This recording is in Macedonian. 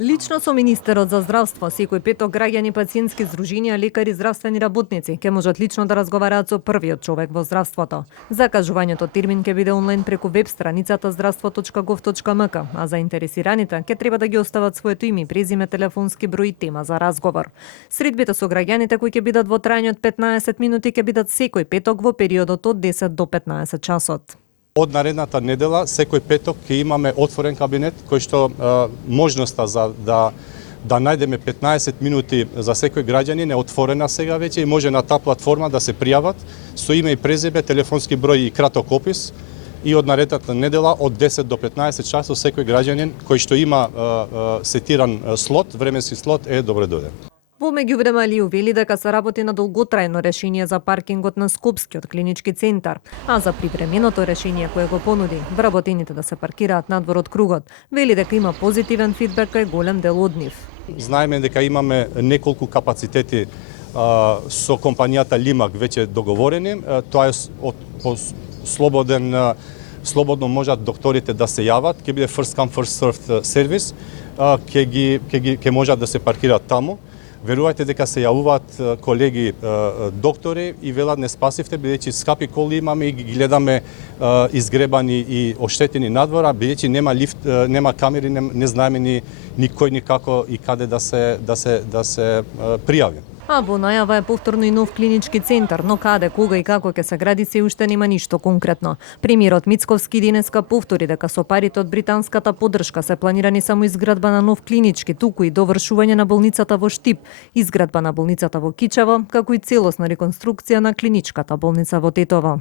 Лично со министерот за здравство, секој петок граѓани, пациентски здруженија, лекари, здравствени работници ќе можат лично да разговараат со првиот човек во здравството. Закажувањето термин ќе биде онлайн преку веб страницата zdravstvo.gov.mk, а заинтересираните ќе треба да ги остават своето име, презиме, телефонски број и тема за разговор. Средбите со граѓаните кои ќе бидат во трајање од 15 минути ќе бидат секој петок во периодот од 10 до 15 часот. Од наредната недела, секој петок ќе имаме отворен кабинет, кој што можноста за да најдеме 15 минути за секој граѓанин е отворена сега веќе и може на таа платформа да се пријават со име и презиме, телефонски број и краток опис. И од наредната недела од 10 до 15 часот секој граѓанин кој што има сетиран слот, временски слот е добре дојде. Во меѓувреме Алију вели дека се работи на долготрајно решение за паркингот на Скопскиот клинички центар, а за привременото решение кое го понуди вработените да се паркираат надвор од кругот, вели дека има позитивен фидбек кај голем дел од нив. Знаеме дека имаме неколку капацитети со компанијата Лимак веќе договорени, тоа е слободно можат докторите да се јават, ќе биде first come first served сервис, ќе можат да се паркираат таму. Верувајте дека се јавуваат колеги доктори и велат не спасивте, бидејќи скапи коли имаме и ги гледаме изгребани и оштетени надвора, бидејќи нема лифт, нема камери, не знаеме ни кој ни како и каде да се пријави. А во најава е повторно и нов клинички центар, но каде, кога и како ќе се гради се уште нема ништо конкретно. Премиерот Мицковски денеска повтори дека со парите од британската поддршка се планирани само изградба на нов клинички, туку и довршување на болницата во Штип, изградба на болницата во Кичево, како и целосна реконструкција на клиничката болница во Тетово.